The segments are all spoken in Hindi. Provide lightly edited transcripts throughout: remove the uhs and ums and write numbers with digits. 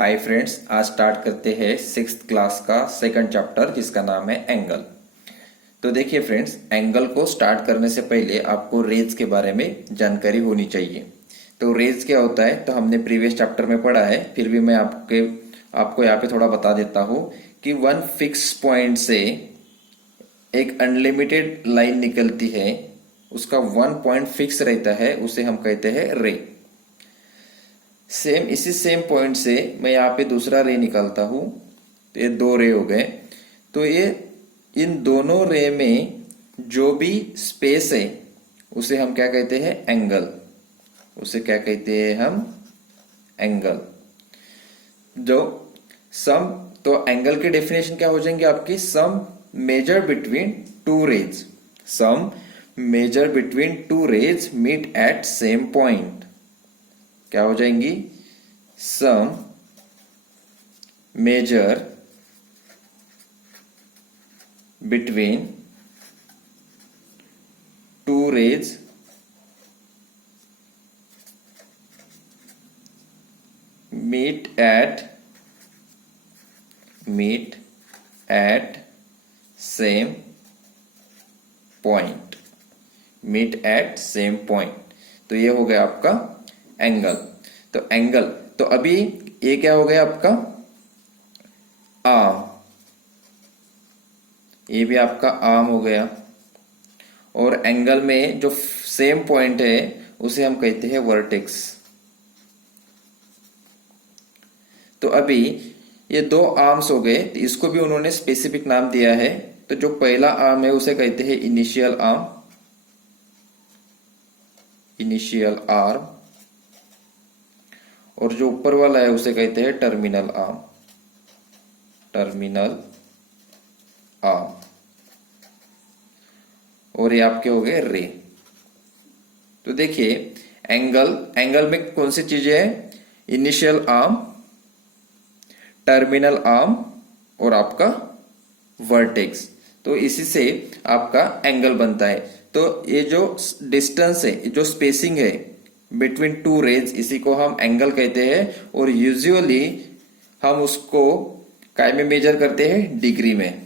हाय फ्रेंड्स, आज स्टार्ट करते हैं सिक्स्थ क्लास का सेकंड चैप्टर जिसका नाम है एंगल। तो देखिए फ्रेंड्स, एंगल को स्टार्ट करने से पहले आपको रेज के बारे में जानकारी होनी चाहिए। तो रेज क्या होता है तो हमने प्रीवियस चैप्टर में पढ़ा है, फिर भी मैं आपको यहाँ पे थोड़ा बता देता हूँ कि वन फिक्स पॉइंट से एक अनलिमिटेड लाइन निकलती है, उसका वन पॉइंट फिक्स रहता है, उसे हम कहते हैं रे। इसी सेम पॉइंट से मैं यहाँ पे दूसरा रे निकालता हूं, तो ये दो रे हो गए। तो ये इन दोनों रे में जो भी स्पेस है उसे हम क्या कहते हैं, एंगल। उसे क्या कहते हैं हम, एंगल। जो सम, तो एंगल की डेफिनेशन क्या हो जाएंगे आपकी, some measure between two rays. Some measure between two rays meet at same point. क्या हो जाएंगी, some measure between two rays meet at same point. Meet at same point, तो ये हो गया आपका एंगल। तो एंगल, तो अभी ये क्या हो गया आपका, आर्म। ये भी आपका आर्म हो गया। और एंगल में जो सेम पॉइंट है उसे हम कहते हैं वर्टेक्स। तो अभी ये दो आर्म्स हो गए, तो इसको भी उन्होंने स्पेसिफिक नाम दिया है। तो जो पहला आर्म है उसे कहते हैं इनिशियल आर्म, इनिशियल आर्म। और जो ऊपर वाला है उसे कहते हैं टर्मिनल आर्म, टर्मिनल आर्म। और ये आपके हो गए रे। तो देखिए एंगल में कौन सी चीजें है, इनिशियल आर्म, टर्मिनल आर्म और आपका वर्टेक्स। तो इसी से आपका एंगल बनता है। तो ये जो डिस्टेंस है, जो स्पेसिंग है बिटवीन टू रेज, इसी को हम एंगल कहते हैं। और यूजुअली हम उसको काय में मेजर करते हैं, डिग्री में।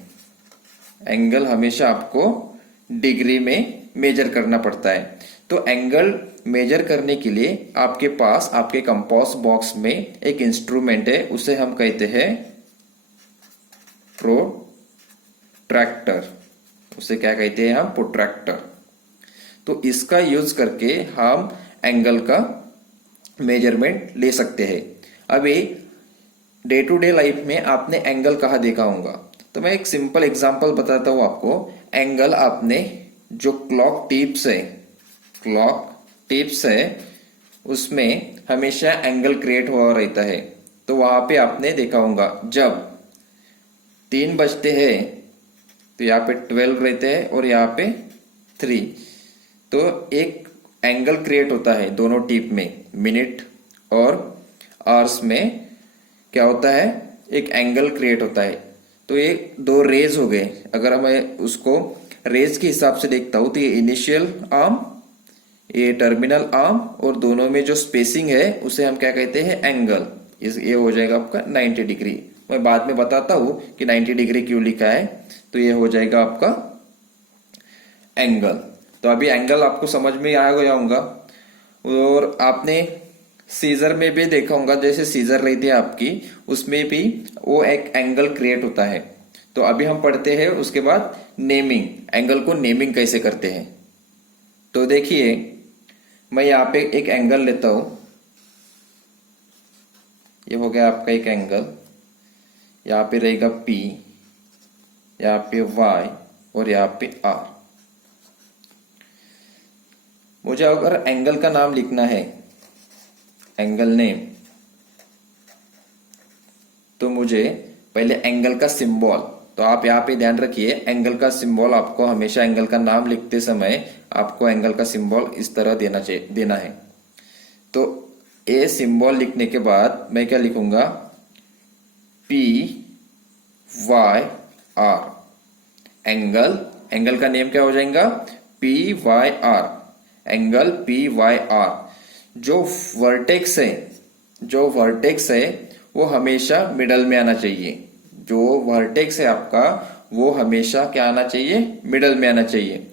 एंगल हमेशा आपको डिग्री में मेजर करना पड़ता है। तो एंगल मेजर करने के लिए आपके पास आपके कंपास बॉक्स में एक इंस्ट्रूमेंट है, उसे हम कहते हैं प्रोट्रैक्टर। उसे क्या कहते हैं हम, प्रोट्रैक्टर। तो इसका यूज करके हम एंगल का मेजरमेंट ले सकते हैं। अभी डे टू डे लाइफ में आपने एंगल कहाँ देखा होगा, तो मैं एक सिंपल एग्जांपल बताता हूं आपको। एंगल आपने जो क्लॉक टिप्स है उसमें हमेशा एंगल क्रिएट हुआ रहता है। तो वहां पे आपने देखा होगा, जब 3 बजते हैं तो यहाँ पे 12 रहते हैं और यहाँ पे 3, तो एक एंगल क्रिएट होता है दोनों टिप में। मिनट और आवर्स में क्या होता है, एक एंगल क्रिएट होता है। तो ये दो रेज हो गए। अगर मैं उसको रेज के हिसाब से देखता हूं तो ये इनिशियल आर्म, ये टर्मिनल आर्म, और दोनों में जो स्पेसिंग है उसे हम क्या कहते हैं, एंगल। ये हो जाएगा आपका 90 डिग्री। मैं बाद में बताता हूं कि 90 डिग्री क्यों लिखा है। तो ये हो जाएगा आपका एंगल। तो अभी एंगल आपको समझ में आ गया होगा। और आपने सीजर में भी देखा होगा, जैसे सीजर रहती है आपकी, उसमें भी वो एक एंगल क्रिएट होता है। तो अभी हम पढ़ते हैं उसके बाद नेमिंग, एंगल को नेमिंग कैसे करते हैं। तो देखिए, मैं यहाँ पे एक एंगल लेता हूं। ये हो गया आपका एक एंगल। यहाँ पे रहेगा P, यहाँ पे Y और यहाँ पे R। मुझे अगर एंगल का नाम लिखना है, एंगल नेम, तो मुझे पहले एंगल का सिंबल, तो आप यहाँ पे ध्यान रखिए, एंगल का सिंबल आपको हमेशा एंगल का नाम लिखते समय आपको एंगल का सिंबल इस तरह देना है। तो ए सिंबल लिखने के बाद मैं क्या लिखूंगा, PYR। एंगल का नेम क्या हो जाएगा, PYR, एंगल PYR। जो वर्टेक्स है वो हमेशा मिडल में आना चाहिए। जो वर्टेक्स है आपका वो हमेशा क्या आना चाहिए, मिडल में आना चाहिए।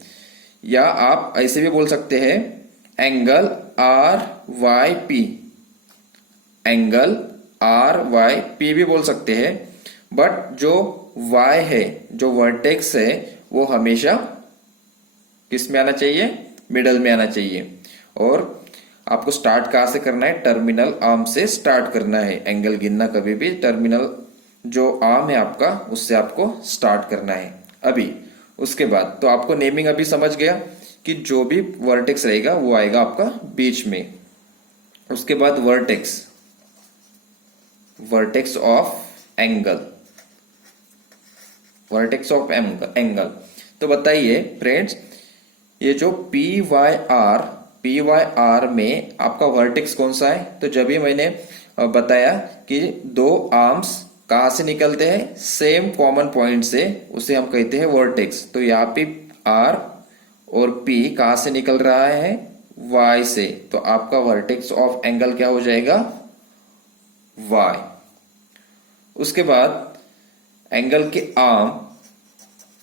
या आप ऐसे भी बोल सकते हैं angle R Y P, angle R Y P भी बोल सकते हैं, बट जो y है, जो वर्टेक्स है, वो हमेशा किस में आना चाहिए, मिडल में आना चाहिए। और आपको स्टार्ट कहां से करना है, टर्मिनल आर्म से स्टार्ट करना है। एंगल गिनना कभी भी टर्मिनल जो आर्म है आपका उससे आपको स्टार्ट करना है। अभी उसके बाद तो आपको नेमिंग अभी समझ गया कि जो भी वर्टेक्स रहेगा वो आएगा आपका बीच में। उसके बाद vertex, vertex of angle, vertex of angle. तो बताइए फ्रेंड्स, ये जो पी वाई आर में आपका वर्टेक्स कौन सा है? तो जब भी मैंने बताया कि दो आर्म्स कहां से निकलते हैं, सेम कॉमन पॉइंट से, उसे हम कहते हैं वर्टेक्स। तो यहाँ पे आर और पी कहां से निकल रहा है, वाई से, तो आपका वर्टेक्स ऑफ एंगल क्या हो जाएगा, वाई। उसके बाद एंगल के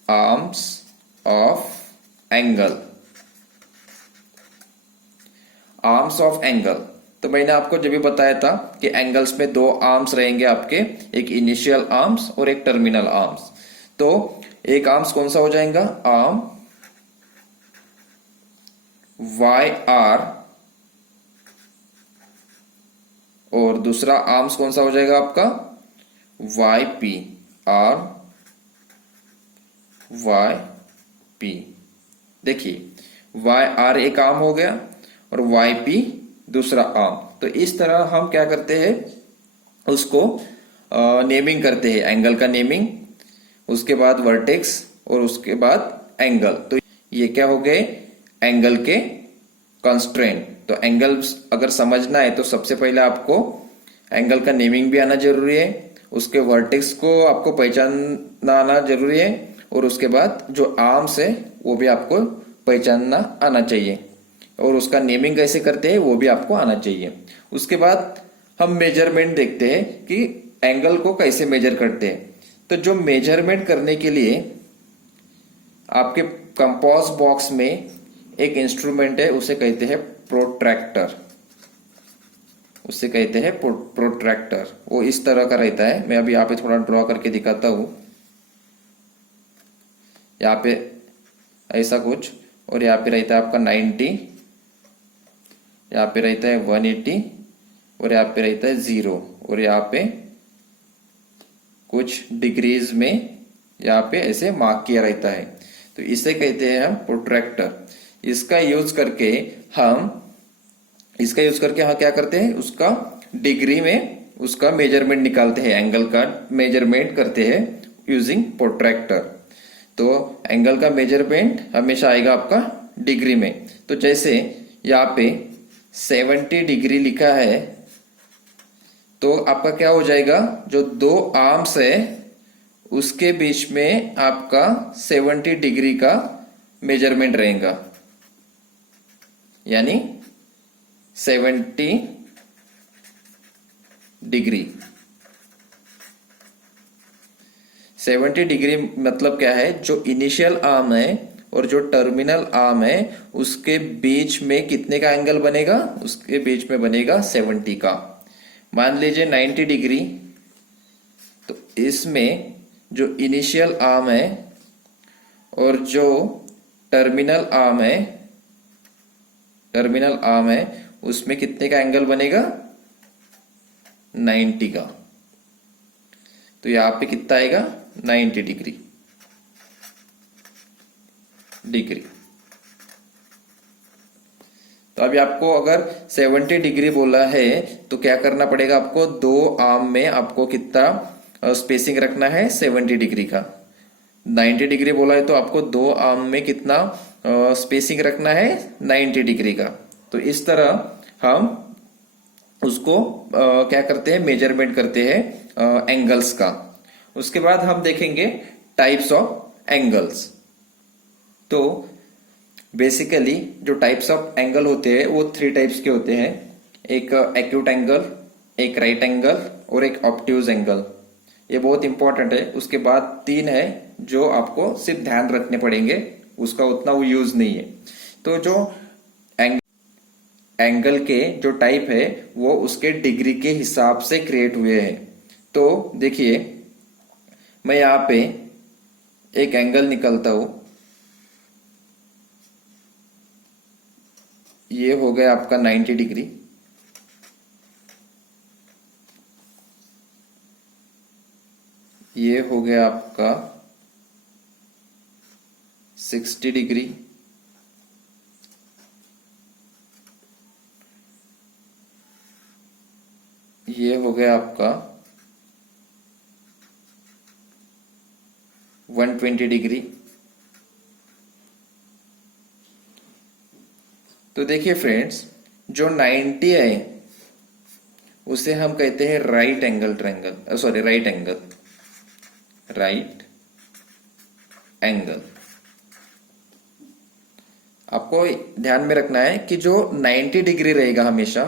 arms of angle, arms of angle. तो मैंने आपको जब भी बताया था कि एंगल्स में दो आर्म्स रहेंगे आपके, एक इनिशियल आर्म्स और एक टर्मिनल आर्म्स। तो एक आर्म्स कौन सा हो जाएगा, आर्म वाई आर, और दूसरा आर्म्स कौन सा हो जाएगा आपका, Y P, R Y P. देखिए वाई आर एक आर्म हो गया और वाई पी दूसरा आर्म। तो इस तरह हम क्या करते हैं, उसको नेमिंग करते हैं, एंगल का नेमिंग, उसके बाद वर्टेक्स और उसके बाद एंगल। तो ये क्या हो गए, एंगल के कंस्ट्रेंट। तो एंगल्स अगर समझना है तो सबसे पहले आपको एंगल का नेमिंग भी आना जरूरी है, उसके वर्टेक्स को आपको पहचानना आना जरूरी है, और उसके बाद जो आर्म्स है वो भी आपको पहचानना आना चाहिए, और उसका नेमिंग कैसे करते हैं वो भी आपको आना चाहिए। उसके बाद हम मेजरमेंट देखते हैं कि एंगल को कैसे मेजर करते हैं। तो जो मेजरमेंट करने के लिए आपके कंपास बॉक्स में एक इंस्ट्रूमेंट है, उसे कहते हैं प्रोट्रैक्टर, उसे कहते हैं प्रोट्रैक्टर। वो इस तरह का रहता है, मैं अभी यहाँ पे थोड़ा ड्रॉ करके दिखाता हूं। यहाँ पे ऐसा कुछ, और यहाँ पे रहता है आपका 90, यहाँ पे रहता है 180, और यहाँ पे रहता है 0, और यहाँ पे कुछ डिग्रीज में यहाँ पे ऐसे मार्क किया रहता है। तो इसे कहते हैं हम प्रोट्रैक्टर। इसका यूज करके हम क्या करते हैं, उसका डिग्री में उसका मेजरमेंट निकालते हैं, एंगल का मेजरमेंट करते हैं यूजिंग प्रोट्रैक्टर। तो एंगल का मेजरमेंट हमेशा आएगा आपका डिग्री में। तो जैसे यहाँ पे 70 डिग्री लिखा है, तो आपका क्या हो जाएगा, जो दो आर्म्स है उसके बीच में आपका 70 डिग्री का मेजरमेंट रहेगा, यानी 70 डिग्री। 70 डिग्री मतलब क्या है, जो इनिशियल आर्म है और जो टर्मिनल आर्म है उसके बीच में कितने का एंगल बनेगा, उसके बीच में बनेगा 70 का। मान लीजिए 90 डिग्री, तो इसमें जो इनिशियल आर्म है और जो टर्मिनल आर्म है उसमें कितने का एंगल बनेगा, 90 का। तो यहां पे कितना आएगा, 90 डिग्री। तो अभी आपको अगर 70 डिग्री बोला है तो क्या करना पड़ेगा, आपको दो आर्म में आपको कितना स्पेसिंग रखना है, 70 डिग्री का। 90 डिग्री बोला है तो आपको दो आर्म में कितना स्पेसिंग रखना है, 90 डिग्री का। तो इस तरह हम उसको क्या करते हैं, मेजरमेंट करते हैं एंगल्स का। उसके बाद हम देखेंगे टाइप्स ऑफ एंगल्स। तो बेसिकली जो टाइप्स ऑफ एंगल होते हैं वो 3 टाइप्स के होते हैं, एक एक्यूट एंगल, एक राइट एंगल और एक ऑब्ट्यूज एंगल, ये बहुत इंपॉर्टेंट है। उसके बाद 3 है जो आपको सिर्फ ध्यान रखने पड़ेंगे, उसका उतना वो यूज नहीं है। तो जो एंगल के जो टाइप है वो उसके डिग्री के हिसाब से क्रिएट हुए हैं। तो देखिए, मैं यहां पे एक एंगल निकलता हूं, ये हो गया आपका 90 डिग्री। ये हो गया आपका 60 डिग्री। ये हो गया आपका 120 डिग्री। तो देखिए फ्रेंड्स, जो 90 है उसे हम कहते हैं right angle triangle, sorry right angle, right angle. आपको ध्यान में रखना है कि जो 90 डिग्री रहेगा हमेशा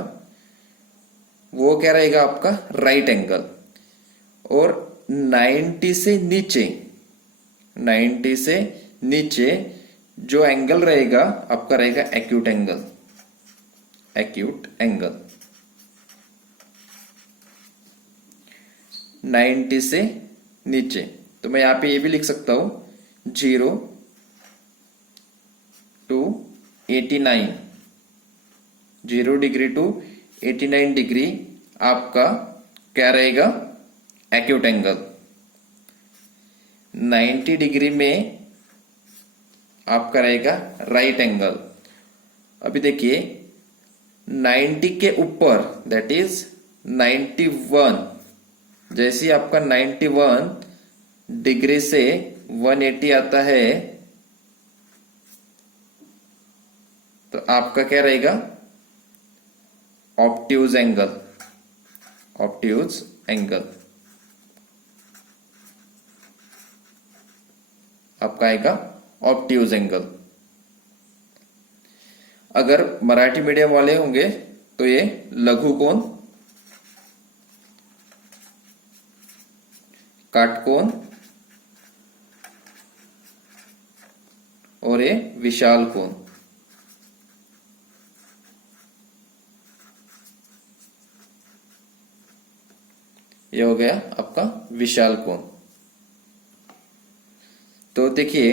वो क्या रहेगा आपका राइट एंगल, और 90 से नीचे, 90 से नीचे जो एंगल रहेगा आपका रहेगा एक्यूट एंगल, एक्यूट एंगल 90 से नीचे। तो मैं यहां पे ये भी लिख सकता हूं 0 to 89, 0 डिग्री टू 89 डिग्री आपका क्या रहेगा एक्यूट एंगल। 90 डिग्री में आपका रहेगा राइट एंगल। अभी देखिए 90 के ऊपर दैट इज 91, जैसे ही आपका 91 डिग्री से 180 आता है तो आपका क्या रहेगा ऑब्ट्यूज एंगल, ऑब्ट्यूज एंगल आपका आएगा ऑब्ट्यूज एंगल। अगर मराठी मीडियम वाले होंगे तो ये लघु कोण, काटकोण और ये विशाल कोण। ये हो गया आपका विशाल कोण। तो देखिए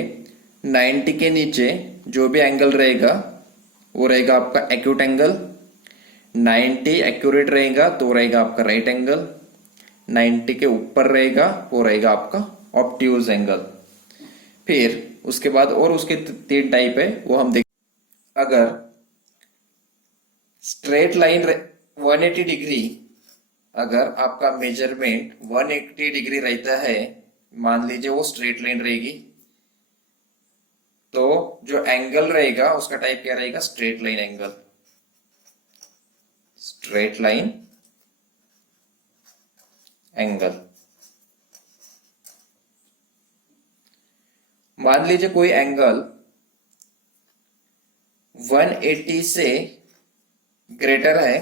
90 के नीचे जो भी एंगल रहेगा वो रहेगा आपका एक्यूट एंगल। 90 एक्यूरेट रहेगा तो रहेगा आपका राइट एंगल। 90 के ऊपर रहेगा वो रहेगा आपका ऑब्ट्यूज एंगल। फिर उसके बाद और उसके 3 टाइप है वो हम देख। अगर स्ट्रेट लाइन 180 डिग्री, अगर आपका मेजरमेंट 180 डिग्री रहता है, मान लीजिए वो स्ट्रेट लाइन रहेगी, तो जो एंगल रहेगा उसका टाइप क्या रहेगा straight line angle, straight line angle. मान लीजिए कोई एंगल 180 से ग्रेटर है,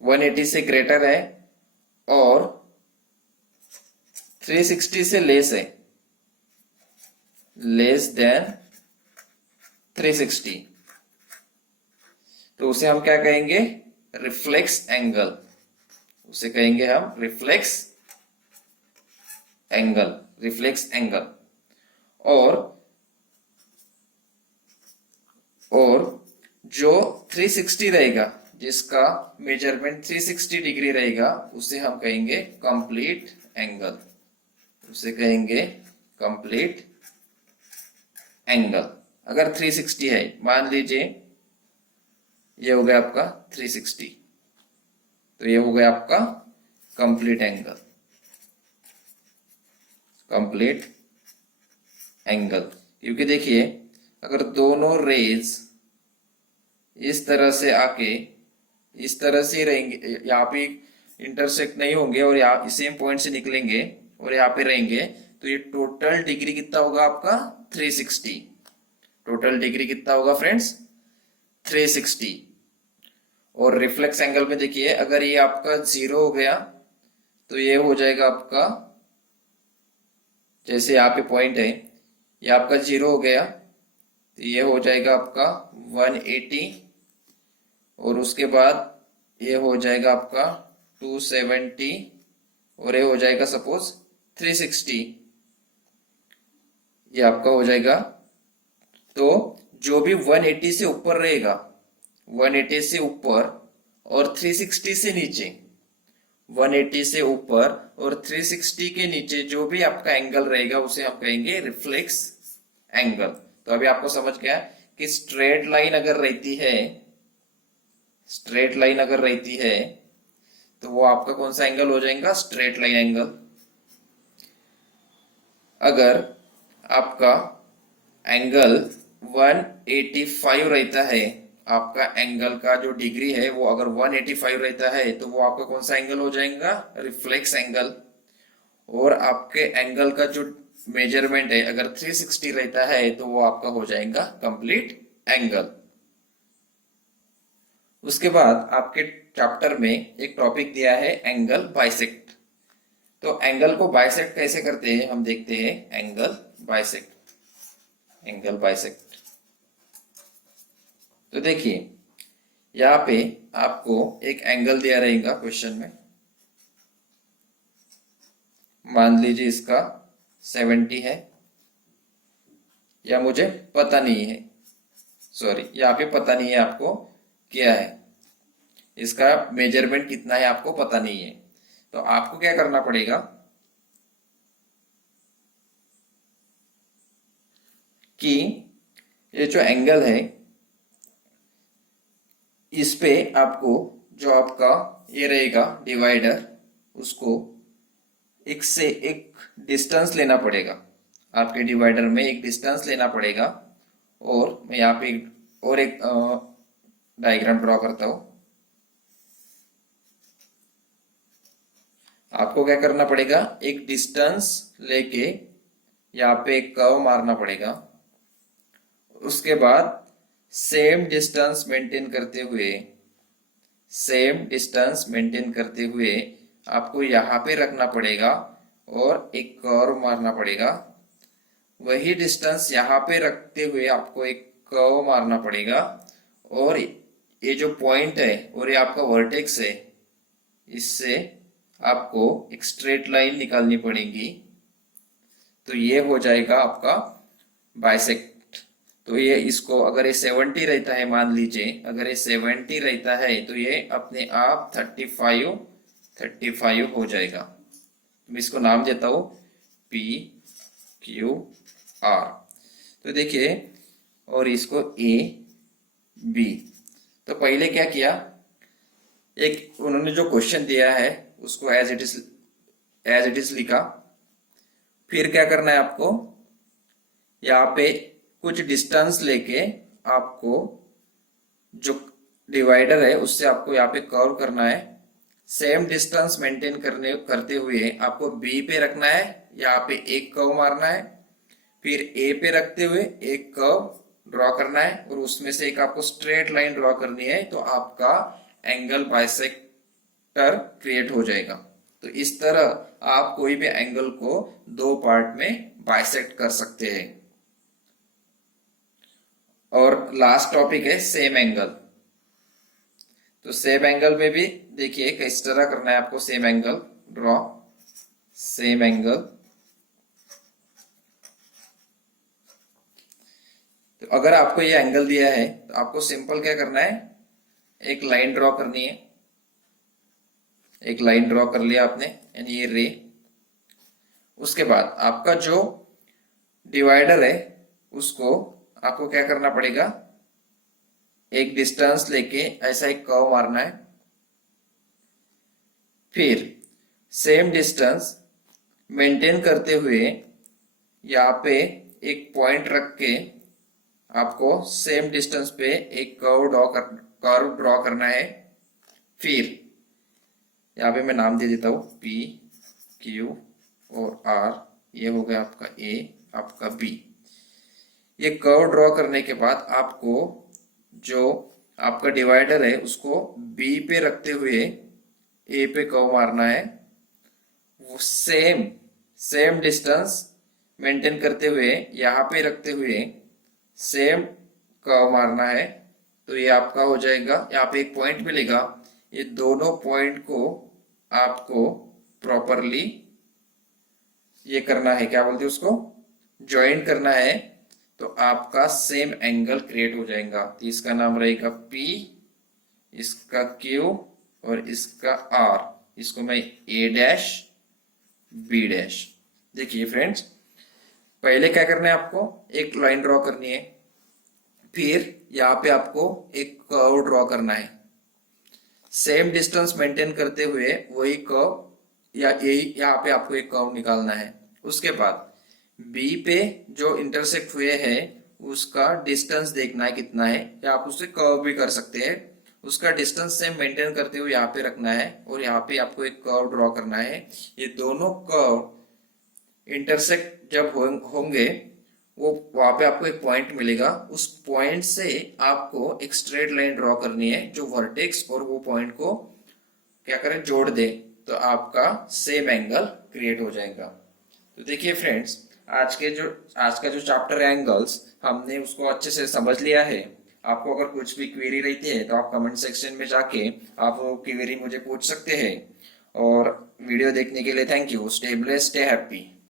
180 से ग्रेटर है और 360 से लेस है, लेस देन 360, तो उसे हम क्या कहेंगे रिफ्लेक्स एंगल, उसे कहेंगे हम रिफ्लेक्स एंगल, रिफ्लेक्स एंगल। और जो 360 रहेगा, जिसका मेजरमेंट 360 डिग्री रहेगा, उसे हम कहेंगे कंप्लीट एंगल, उसे कहेंगे कंप्लीट एंगल। अगर 360 है, मान लीजिए ये हो गया आपका 360, तो ये हो गया आपका कंप्लीट एंगल, कंप्लीट एंगल। क्योंकि देखिए अगर दोनों रेज इस तरह से आके इस तरह से रहेंगे, यहाँ पे इंटरसेक्ट नहीं होंगे और यहाँ सेम पॉइंट से निकलेंगे और यहाँ पे रहेंगे, तो ये टोटल डिग्री कितना होगा आपका 360। टोटल डिग्री कितना होगा फ्रेंड्स 360। और रिफ्लेक्स एंगल में देखिए, अगर ये आपका 0 हो गया तो ये हो जाएगा आपका, जैसे यहाँ पे पॉइंट है, ये आपका 0 हो गया तो ये हो जाएगा आपका 180, और उसके बाद ये हो जाएगा आपका 270, और ये हो जाएगा सपोज 360, ये आपका हो जाएगा। तो जो भी 180 से ऊपर रहेगा, 180 से ऊपर और 360 से नीचे, 180 से ऊपर और 360 के नीचे जो भी आपका एंगल रहेगा उसे हम कहेंगे रिफ्लेक्स एंगल। तो अभी आपको समझ गया कि स्ट्रेट लाइन अगर रहती है, स्ट्रेट लाइन अगर रहती है तो वो आपका कौन सा एंगल हो जाएगा, स्ट्रेट लाइन एंगल। अगर आपका एंगल 185 रहता है, आपका एंगल का जो डिग्री है वो अगर 185 रहता है तो वो आपका कौन सा एंगल हो जाएगा, रिफ्लेक्स एंगल। और आपके एंगल का जो मेजरमेंट है अगर 360 रहता है तो वो आपका हो जाएगा कंप्लीट एंगल। उसके बाद आपके चैप्टर में एक टॉपिक दिया है एंगल बाइसेक्ट। तो एंगल को बाइसेक्ट कैसे करते हैं हम देखते हैं, एंगल बाइसेक्ट, एंगल बाइसेक्ट। तो देखिए यहाँ पे आपको एक एंगल दिया रहेगा क्वेश्चन में, मान लीजिए इसका 70 है, या मुझे पता नहीं है, सॉरी यहाँ पे पता नहीं है आपको क्या है, इसका मेजरमेंट कितना है आपको पता नहीं है। तो आपको क्या करना पड़ेगा कि ये जो एंगल है इस पे आपको जो आपका ये रहेगा डिवाइडर, उसको एक से एक डिस्टेंस लेना पड़ेगा, आपके डिवाइडर में एक डिस्टेंस लेना पड़ेगा। और मैं यहाँ पे और एक डायग्राम ड्रॉ करता हूं। आपको क्या करना पड़ेगा, एक डिस्टेंस लेके यहाँ पे एक कर्व मारना पड़ेगा। उसके बाद सेम डिस्टेंस मेंटेन करते हुए, सेम डिस्टेंस मेंटेन करते हुए आपको यहाँ पे रखना पड़ेगा और एक कर्व मारना पड़ेगा। वही डिस्टेंस यहाँ पे रखते हुए आपको एक कर्व मारना पड़ेगा, और ये जो पॉइंट है और ये आपका वर्टेक्स है, इससे आपको एक स्ट्रेट लाइन निकालनी पड़ेगी। तो ये हो जाएगा आपका बाइसेक्ट। तो ये इसको अगर ये 70 रहता है, मान लीजिए अगर ये 70 रहता है तो ये अपने आप 35 हो जाएगा। मैं इसको नाम देता हूं पी क्यू आर। तो देखिए, और इसको ए बी। तो पहले क्या किया, एक उन्होंने जो क्वेश्चन दिया है उसको एज इट इज लिखा। फिर क्या करना है आपको, यहाँ पे कुछ डिस्टेंस लेके आपको जो डिवाइडर है उससे आपको यहाँ पे कर्व करना है। सेम डिस्टेंस मेंटेन करते हुए आपको बी पे रखना है, यहाँ पे एक कर्व मारना है। फिर ए पे रखते हुए एक कर्व ड्रॉ करना है, और उसमें से एक आपको स्ट्रेट लाइन ड्रॉ करनी है। तो आपका एंगल बाइसेक्टर क्रिएट हो जाएगा। तो इस तरह आप कोई भी एंगल को दो पार्ट में बाइसेक्ट कर सकते हैं। और लास्ट टॉपिक है सेम एंगल। तो सेम एंगल में भी देखिए किस तरह करना है आपको, same angle draw, same angle. तो अगर आपको ये एंगल दिया है तो आपको सिंपल क्या करना है, एक लाइन ड्रॉ करनी है। एक लाइन ड्रॉ कर लिया आपने, यानी ये रे। उसके बाद आपका जो डिवाइडर है उसको आपको क्या करना पड़ेगा, एक डिस्टेंस लेके ऐसा एक कर्व मारना है। फिर सेम डिस्टेंस मेंटेन करते हुए यहाँ पे एक पॉइंट रख के आपको सेम डिस्टेंस पे एक कर्व ड्रॉ करना है। फिर यहाँ पे मैं नाम दे देता हूँ पी क्यू और आर। ये हो गया आपका ए, आपका बी। ये कर्व ड्रॉ करने के बाद आपको जो आपका डिवाइडर है उसको बी पे रखते हुए ए पे कर्व मारना है, वो सेम सेम डिस्टेंस मेंटेन करते हुए यहाँ पे रखते हुए सेम कर्व मारना है। तो ये आपका हो जाएगा, यहाँ पे एक पॉइंट मिलेगा, ये दोनों पॉइंट को आपको प्रॉपरली ये करना है, क्या बोलते हैं उसको, ज्वाइन करना है। तो आपका सेम एंगल क्रिएट हो जाएगा। तो इसका नाम रहेगा P, इसका Q और इसका R। इसको मैं A डैश B डैश। देखिए फ्रेंड्स, पहले क्या करना है, आपको एक लाइन ड्रॉ करनी है, फिर यहाँ पे आपको एक कर्व ड्रॉ करना है, सेम डिस्टेंस मेंटेन करते हुए वही कर्व या यही यहाँ पे आपको एक कर्व निकालना है। उसके बाद बी पे जो इंटरसेक्ट हुए हैं उसका डिस्टेंस देखना है कितना है, या आप उससे कर्व भी कर सकते हैं। उसका डिस्टेंस सेम मेंटेन करते हुए यहाँ पे रखना है और यहाँ पे आपको एक कर्व ड्रॉ करना है। ये दोनों कर्व इंटरसेक्ट जब होंगे वो वहां पे आपको एक पॉइंट मिलेगा, उस पॉइंट से आपको एक स्ट्रेट लाइन ड्रॉ करनी है जो वर्टेक्स और वो पॉइंट को क्या करें, जोड़ दे। तो आपका सेम एंगल क्रिएट हो जाएगा। तो देखिए फ्रेंड्स, आज का जो चैप्टर है एंगल्स, हमने उसको अच्छे से समझ लिया है। आपको अगर कुछ भी क्वेरी रहती है तो आप कमेंट सेक्शन में जाके आप वो क्वेरी मुझे पूछ सकते हैं। और वीडियो देखने के लिए thank you. Stay blessed, stay happy.